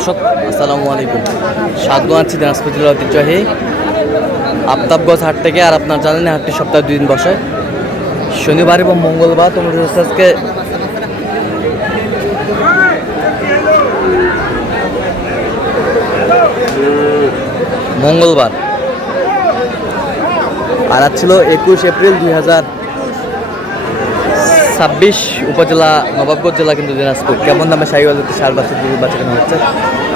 দর্শক আসসালামু আলাইকুম, স্বাগত আছি দিনাজপুর জেলার ঐতিহ্যবাহী আফতাবগঞ্জ হাট থেকে। আর আপনার জানেন হাটটি সপ্তাহে 2 দিন বসে, শনিবার এবং মঙ্গলবার। তোমাদের আজকে মঙ্গলবার আর আজ ছিল 21 এপ্রিল 2026, উপজেলা নবাবগঞ্জ জেলা কিন্তু দিনাজপুর। কেমন দামে শাহিওয়ালের সার বাচ্চা দুধ বাচ্চা কেনা হচ্ছে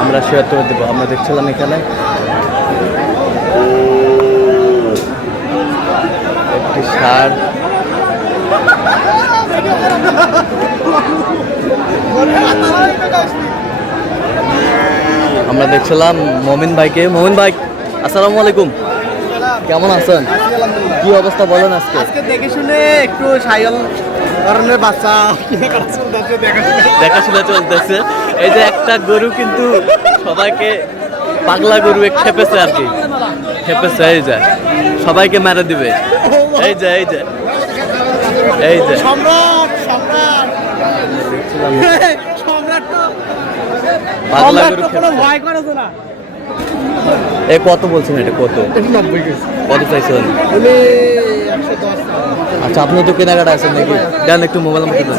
আমরা শেয়ার করে দেবো। আমরা দেখছিলাম এখানে একটি সার, আমরা দেখছিলাম মমিন ভাইকে। মমিন ভাই আসসালামু আলাইকুম, কেমন আছেন? কি অবস্থা বলেন? আজকে দেখে শুনে একটু শাহিওয়াল ধরনের বাচ্চা দেখাশোনা চলতেছে। এই যে একটা গরু কিন্তু সবাইকে পাগলা গরু খেপেছে আর কি, খেপেছে। এই যে সবাইকে মেরে দিবে। এই যে এই যে এই যে সম্রাট সম্রাট সম্রাট তো পাগলা গরু কোনো ভয় করেছে না। এ কত বলছেন? এটা কত? 90 কত চাইছেন? উনি 110। আচ্ছা, আপনি তো কেনাকাটা আছেন নাকি? দেন একটু মোবাইল নাম্বার দেন।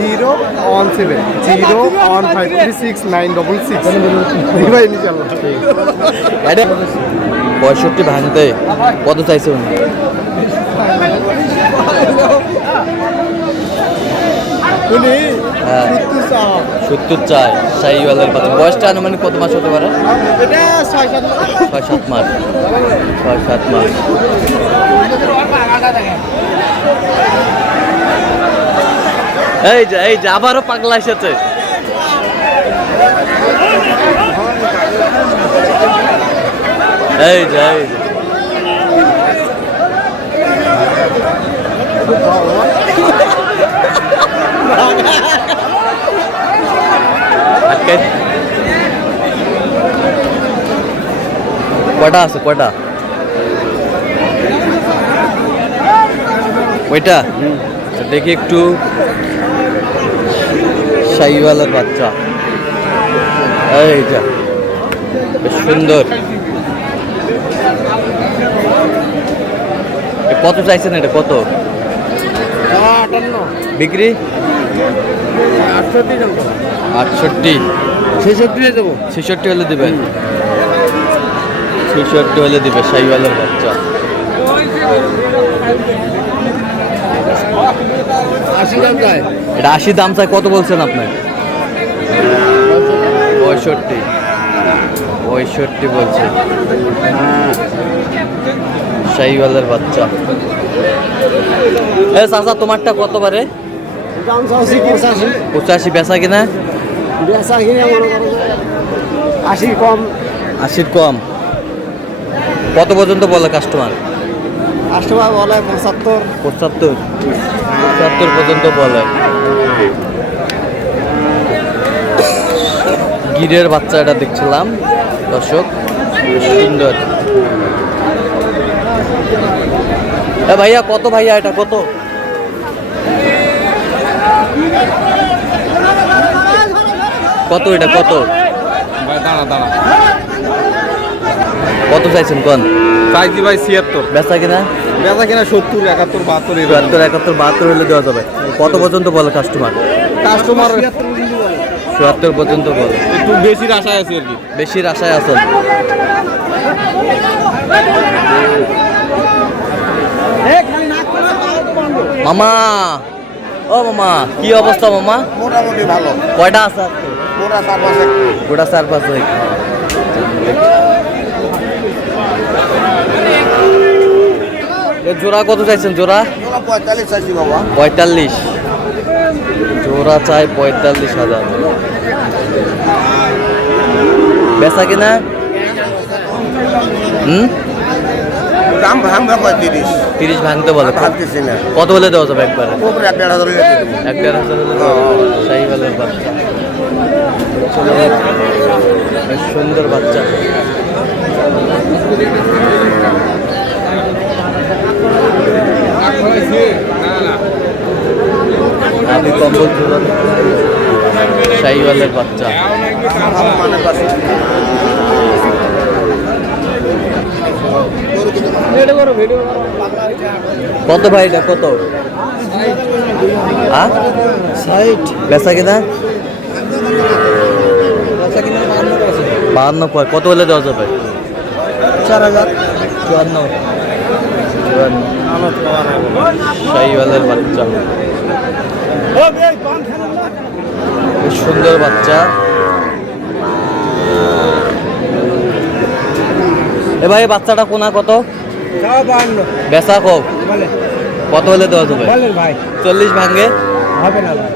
017 015369666 ভাই ইনশাআল্লাহ। 65 ভাঙতে কত চাইছে উনি? উনি হ্যাঁ 70 চাই। শাহিওয়ালের বাচ্চা বয়সটা আনুমানিক কত মাস হতে পারে? এটা 6-7 মাস। 6-7 মাস। এই যে আবারও পাগলা এসেছে। এই যে কটা আছে? কটা? ওইটা দেখি একটু। শাহিওয়ালের বাচ্চা এইটা বেশ সুন্দর। কত চাইছেন? এটা কত 58 বিক্রি? 68 66 দেবো। 66 হলে দেবেন? 66 হলে দিবে শাহিওয়ালের বাচ্চা। 80 দাম চাই। এটা 80 দাম চাই। কত বলছেন আপনার? 65 বলছে। শাহিওয়ালের বাচ্চা। এ চাচা, তোমারটা কত পারে? দাম চাচ্ছি 85 বেচা কিনা? বেচা কিনে মনে করো 80 কম। 80 কম। কত পর্যন্ত বলে কাস্টমার? কাস্টমার বলে 75 পর্যন্ত বলে। গিরের বাচ্চা এটা দেখছিলাম দর্শক, সুন্দর। ভাইয়া কত? ভাইয়া এটা কত? কত এটা কত? কত চাইছেন কোন? চাইছি ভাই 76। বেচা কিনা? বেচা কিনা 70 71 72 72 হলে দেওয়া যাবে। কত পর্যন্ত বলে কাস্টমার? কাস্টমার 74 পর্যন্ত বলে। একটু বেশির আশায় আছে আর কি। বেশির আশায় আছেন। মামা, ও মামা, কি অবস্থা মামা? মোটামুটি ভালো। কয়টা আছে আজকে? মোটা 4-5। গোটা 4-5। জোড়া কত চাইছেন? জোড়া 45 চাইছি বাবা। 45 জোড়া চাই 45,000। বেচা কিনা? দাম ভাঙবে 35 ভাঙতে বলে। ভাঙতেছি না। কত হলে দেওয়া যাবে একবারে? উপরে 1,500 লেগে দেবো। 1,500 হলে দেওয়া যাবে। শাহিওয়ালের বাচ্চা, বেশ সুন্দর বাচ্চা। আমি কম্বল শাহিওয়ালের বাচ্চা। কত ভাই এটা কত? হ্যাঁ, বেচা কিনা 52 কয়, কত হলে দেওয়া যাবে? 4000 54 শাহিওয়ালের বাচ্চা, বেশ সুন্দর বাচ্চা। এ ভাই বাচ্চাটা কোনা কত? বেচা কম, কত হলে দেওয়া যাবে? 40 ভাঙে হবে না ভাই,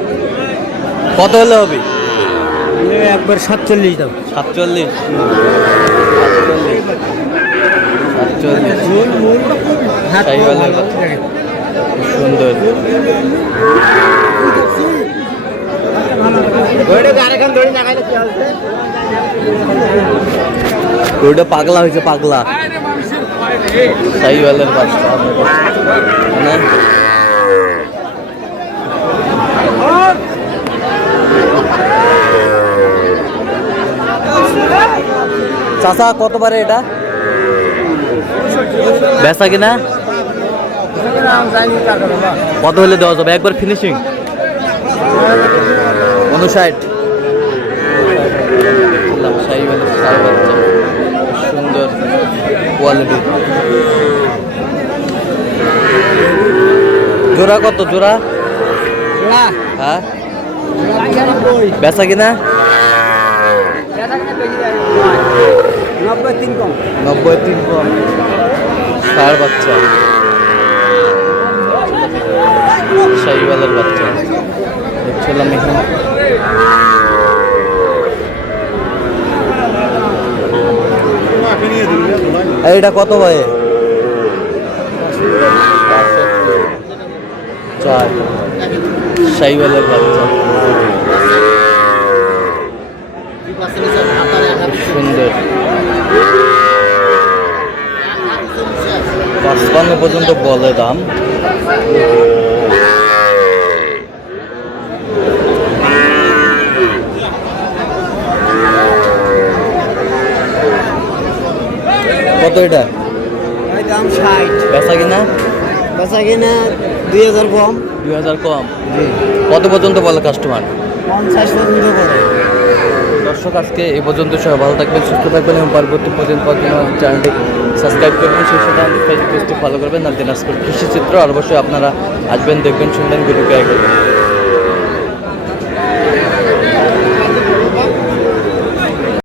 কত হলে হবে? একবার 47 দাও। 47 শাহিওয়ালের বাচ্চা, সুন্দর। ওইটা পাগলা হয়েছে, পাগলা। শাহিওয়ালের বাচ্চা মানে চাচা কত পারে এটা? বেচা কিনা কত হলে দেওয়া যাবে? একবার ফিনিশিং 59। শাহিওয়ালের ষাঁড় বাচ্চা, সুন্দর কোয়ালিটি। জোড়া কত জোড়া? হ্যাঁ, বেচা কিনা 93 কম। 93 কম। ষাঁড় বাচ্চা, শাহিওয়ালের বাচ্চা দেখছিলাম এখানে। এইটা কত ভাই? 4 শাহিওয়ালের বাচ্চা, সুন্দর। 55 পর্যন্ত বলে দাম। কত এটা? দাম 60। বেচা কিনা? বেচা কিনা 2000 কম। 2000 কম। কত পর্যন্ত বলে কাস্টমার? 50 পর্যন্ত করে। দর্শক আজকে এই পর্যন্ত, সবাই ভালো থাকবেন, সুস্থ থাকবেন এবং পরবর্তী পর্যন্ত চ্যানেলটি সাবস্ক্রাইব করবেন, সেই সাথে আমাদের ফেসবুক পেজটি ফলো করবেন। আর দিনাজপুর কৃষি চিত্র, আর অবশ্যই আপনারা আসবেন, দেখবেন, শুনবেন, ভিডিও ক্রয় করবেন।